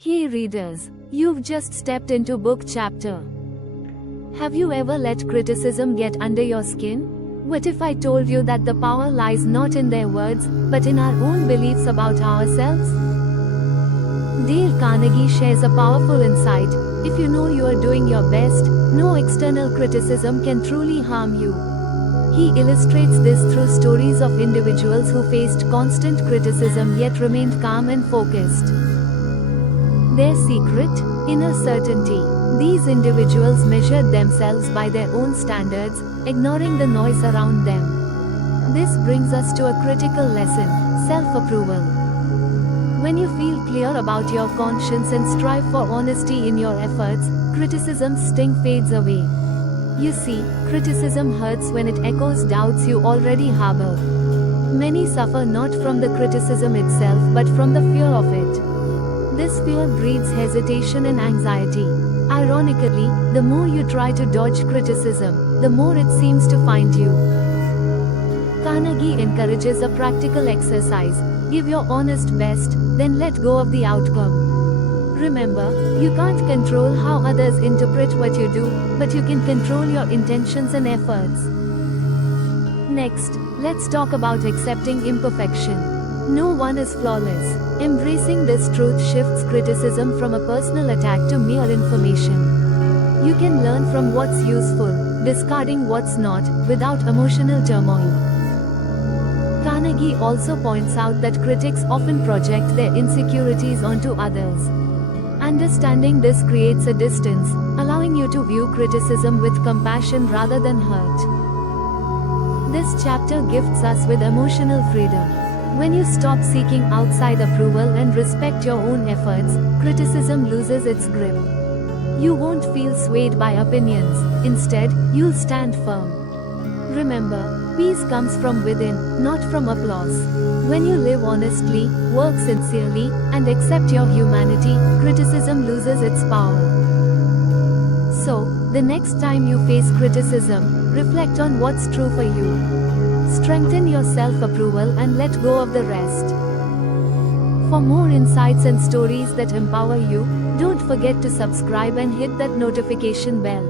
Hey readers, you've just stepped into book chapter. Have you ever let criticism get under your skin? What if I told you that the power lies not in their words, but in our own beliefs about ourselves? Dale Carnegie shares a powerful insight: if you know you are doing your best, no external criticism can truly harm you. He illustrates this through stories of individuals who faced constant criticism yet remained calm and focused. Their secret? Inner certainty. These individuals measured themselves by their own standards, ignoring the noise around them. This brings us to a critical lesson: self-approval. When you feel clear about your conscience and strive for honesty in your efforts, criticism's sting fades away. You see, criticism hurts when it echoes doubts you already harbor. Many suffer not from the criticism itself but from the fear of it. This fear breeds hesitation and anxiety. Ironically, the more you try to dodge criticism, the more it seems to find you. Carnegie encourages a practical exercise: give your honest best, then let go of the outcome. Remember, you can't control how others interpret what you do, but you can control your intentions and efforts. Next, let's talk about accepting imperfection. No one is flawless. Embracing this truth shifts criticism from a personal attack to mere information. You can learn from what's useful, discarding what's not, without emotional turmoil. Carnegie also points out that critics often project their insecurities onto others. Understanding this creates a distance, allowing you to view criticism with compassion rather than hurt. This chapter gifts us with emotional freedom. When you stop seeking outside approval and respect your own efforts, criticism loses its grip. You won't feel swayed by opinions; instead, you'll stand firm. Remember, peace comes from within, not from applause. When you live honestly, work sincerely, and accept your humanity, criticism loses its power. So, the next time you face criticism, reflect on what's true for you. Strengthen your self-approval and let go of the rest. For more insights and stories that empower you, don't forget to subscribe and hit that notification bell.